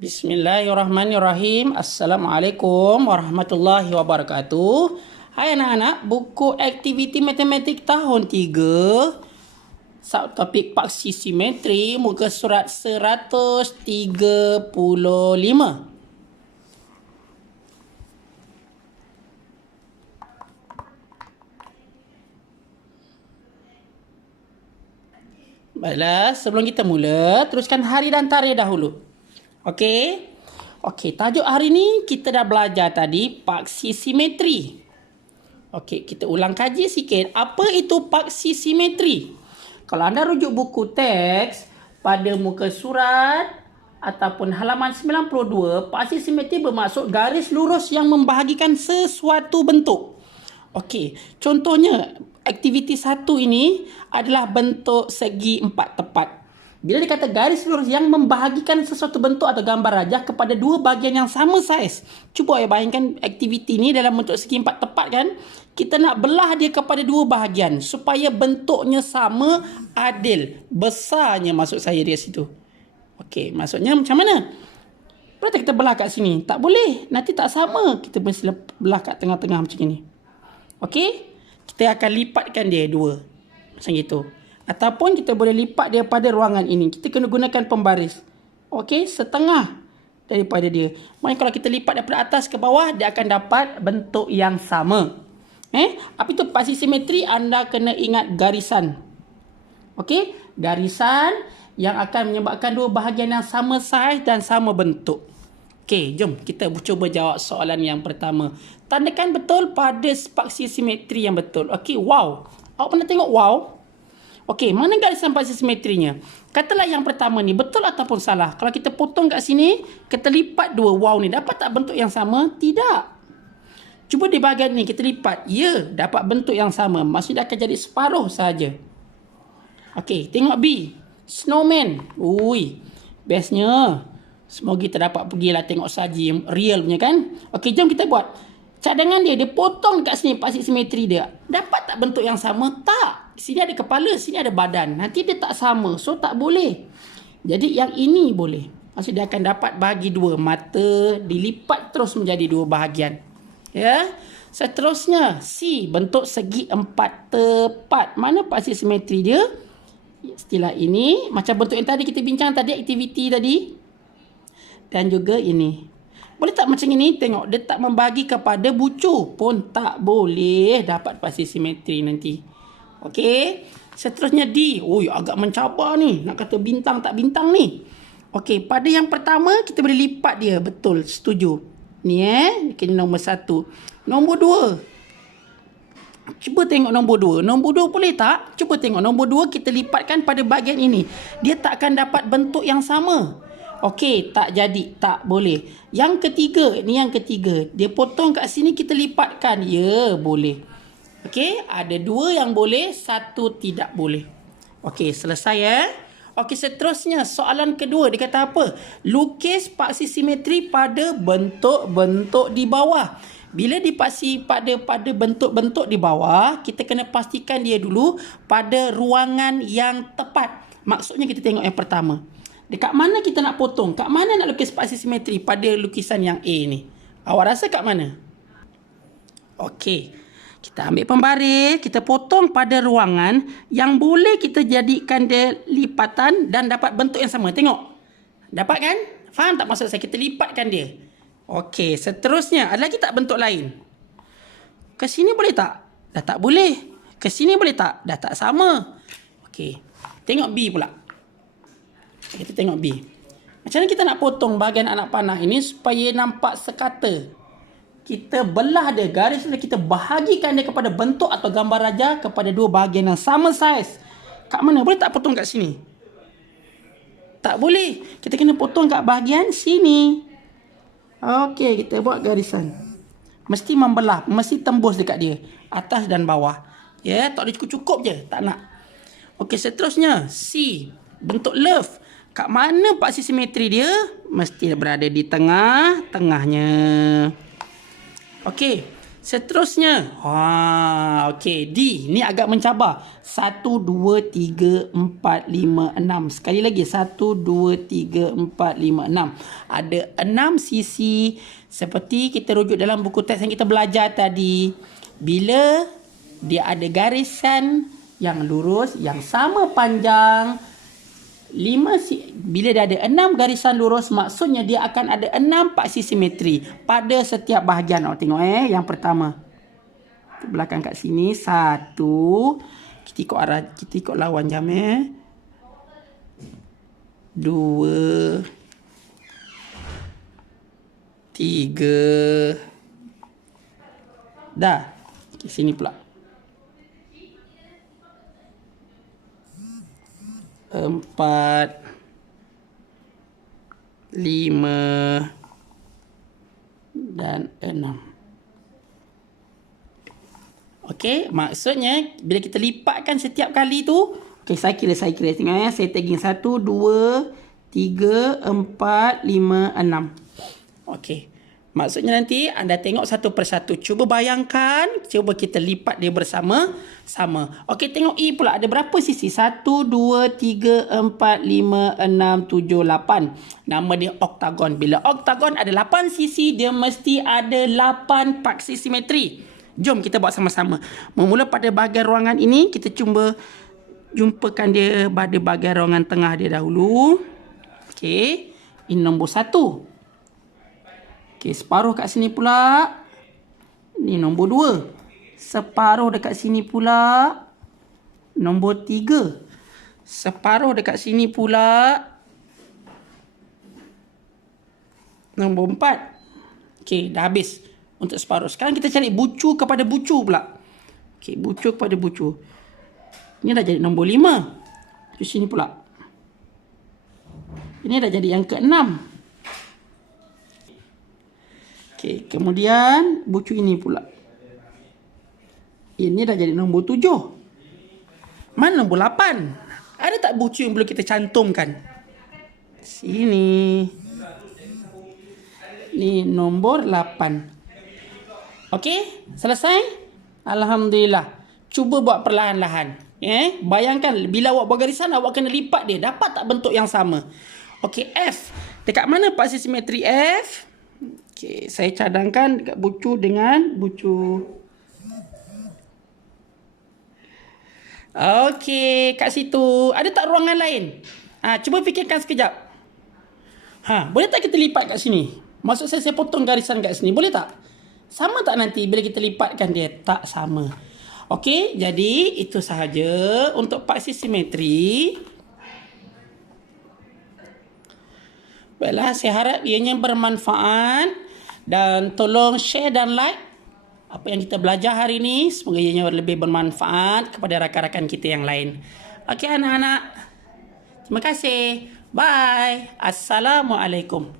Bismillahirrahmanirrahim. Assalamualaikum warahmatullahi wabarakatuh. Hai anak-anak, buku aktiviti matematik tahun 3, subtopik paksi simetri, muka surat 135. Baiklah, sebelum kita mula, teruskan hari dan tarikh dahulu. Okey. Tajuk hari ni kita dah belajar tadi paksi simetri. Okey, kita ulang kaji sikit. Apa itu paksi simetri? Kalau anda rujuk buku teks pada muka surat ataupun halaman 92, paksi simetri bermaksud garis lurus yang membahagikan sesuatu bentuk. Okey, contohnya aktiviti 1 ini adalah bentuk segi 4 tepat. Bila dikata garis lurus yang membahagikan sesuatu bentuk atau gambar rajah kepada dua bahagian yang sama saiz. Cuba bayangkan aktiviti ni dalam bentuk segi 4 tepat kan. Kita nak belah dia kepada dua bahagian supaya bentuknya sama, adil. Besarnya maksud saya dia situ. Okey, maksudnya macam mana? Berarti kita belah kat sini. Tak boleh. Nanti tak sama. Kita mesti belah kat tengah-tengah macam ni. Okey? Kita akan lipatkan dia dua. Macam itu. Ataupun kita boleh lipat dia pada ruangan ini. Kita kena gunakan pembaris. Okey, setengah daripada dia. Maksudnya kalau kita lipat daripada atas ke bawah, dia akan dapat bentuk yang sama. Apa itu paksi simetri? Anda kena ingat garisan. Okey, garisan yang akan menyebabkan dua bahagian yang sama saiz dan sama bentuk. Okey, jom kita cuba jawab soalan yang pertama. Tandakan betul pada paksi simetri yang betul. Okey, wow. Awak pernah tengok wow? Okey, mana garisan paksi simetrinya? Katalah yang pertama ni betul ataupun salah. Kalau kita potong kat sini, kita lipat dua wow ni, dapat tak bentuk yang sama? Tidak. Cuba di bahagian ni kita lipat. Ya, dapat bentuk yang sama. Maksudnya akan jadi separuh saja. Okey, tengok B. Snowman. Ui, bestnya. Semoga kita dapat pergilah tengok saji yang real punya kan. Okey, jom kita buat. Cadangan dia potong kat sini paksi simetri dia. Dapat tak bentuk yang sama? Tak. Sini ada kepala, sini ada badan. Nanti dia tak sama. So tak boleh. Jadi yang ini boleh. Maksudnya dia akan dapat bahagi dua. Mata dilipat terus menjadi dua bahagian. Ya. Seterusnya C. Bentuk segi 4 tepat. Mana paksi simetri dia? Istilah ini. Macam bentuk yang tadi kita bincang tadi. Aktiviti tadi. Dan juga ini. Boleh tak macam ini? Tengok, dia tak membagi kepada bucu pun tak boleh dapat paksi simetri nanti. Okey. Seterusnya D. Ui, agak mencabar ni. Nak kata bintang tak bintang ni. Okey, pada yang pertama kita boleh lipat dia. Betul, setuju. Ni kena nombor 1. Nombor 2. Cuba tengok nombor 2. Nombor 2 boleh tak? Cuba tengok nombor 2 kita lipatkan pada bahagian ini. Dia tak akan dapat bentuk yang sama. Okey, tak jadi. Tak boleh. Yang ketiga. Ni yang ketiga. Dia potong kat sini, kita lipatkan. Ya, boleh. Okey, ada 2 yang boleh, 1 tidak boleh. Okey, selesai Okey, seterusnya. Soalan kedua. Dia kata apa? Lukis paksi simetri pada bentuk-bentuk di bawah. Bila dipasi pada bentuk-bentuk di bawah, kita kena pastikan dia dulu pada ruangan yang tepat. Maksudnya kita tengok yang pertama. Dekat mana kita nak potong? Kat mana nak lukis paksi simetri pada lukisan yang A ni? Awak rasa kat mana? Okey. Kita ambil pembaris. Kita potong pada ruangan yang boleh kita jadikan dia lipatan dan dapat bentuk yang sama. Tengok. Dapat kan? Faham tak maksud saya? Kita lipatkan dia. Okey. Seterusnya. Ada lagi tak bentuk lain? Ke sini boleh tak? Dah tak boleh. Ke sini boleh tak? Dah tak sama. Okey. Tengok B pula. Kita tengok B. Macam mana kita nak potong bahagian anak panah ini supaya nampak sekata? Kita belah dia, garis dia, kita bahagikan dia kepada bentuk atau gambar rajah kepada dua bahagian yang sama saiz. Kat mana? Boleh tak potong kat sini? Tak boleh. Kita kena potong kat bahagian sini. Okey, kita buat garisan. Mesti membelah, mesti tembus dekat dia. Atas dan bawah. Ya, tak boleh cukup-cukup je. Tak nak. Okey, seterusnya. C. Bentuk love. Kat mana paksi simetri dia? Mesti berada di tengah-tengahnya. Okey. Seterusnya. Okey. D. Ni agak mencabar. 1, 2, 3, 4, 5, 6. Sekali lagi. 1, 2, 3, 4, 5, 6. Ada 6 sisi. Seperti kita rujuk dalam buku teks yang kita belajar tadi. Bila dia ada garisan yang lurus, yang sama panjang. Bila dia ada 6 garisan lurus, maksudnya dia akan ada 6 paksi simetri pada setiap bahagian. Tengok yang pertama. Belakang kat sini. 1. Kita ikut arah, kita ikut lawan jam 2, 3. Dah. Ke sini pula. 4, 5 dan 6. Okey, maksudnya bila kita lipatkan setiap kali tu, okey, saya kira tengok saya tagging 1, 2, 3, 4, 5, 6. Okey. Maksudnya nanti anda tengok satu persatu. Cuba bayangkan, cuba kita lipat dia bersama-sama. Okey, tengok E pula ada berapa sisi? 1, 2, 3, 4, 5, 6, 7, 8. Nama dia oktagon. Bila oktagon ada 8 sisi, dia mesti ada 8 paksi simetri. Jom kita buat sama-sama. Memula pada bahagian ruangan ini, kita jumpakan dia pada bahagian ruangan tengah dia dahulu. Okey, ini nombor 1. Okey, separuh kat sini pula. Ni nombor 2. Separuh dekat sini pula. Nombor 3. Separuh dekat sini pula. Nombor 4. Okey, dah habis untuk separuh. Sekarang kita cari bucu kepada bucu pula. Okey, bucu kepada bucu. Ini dah jadi nombor 5. Di sini pula. Ini dah jadi yang ke-6. Okey, kemudian bucu ini pula. Ini dah jadi nombor 7. Mana nombor 8? Ada tak bucu yang perlu kita cantumkan? Sini. Ni nombor 8. Okey, selesai? Alhamdulillah. Cuba buat perlahan-lahan. Bayangkan bila awak buat garisan, awak kena lipat dia. Dapat tak bentuk yang sama? Okey, F. Dekat mana paksi simetri F? Okey, saya cadangkan dekat bucu dengan bucu. Okey, kat situ. Ada tak ruangan lain? Cuba fikirkan sekejap. Boleh tak kita lipat kat sini? Maksud saya potong garisan kat sini. Boleh tak? Sama tak nanti bila kita lipatkan dia? Tak sama. Okey, jadi itu sahaja untuk paksi simetri. Baiklah, saya harap ianya bermanfaat. Dan tolong share dan like apa yang kita belajar hari ini. Semoga ianya lebih bermanfaat kepada rakan-rakan kita yang lain. Okey anak-anak. Terima kasih. Bye. Assalamualaikum.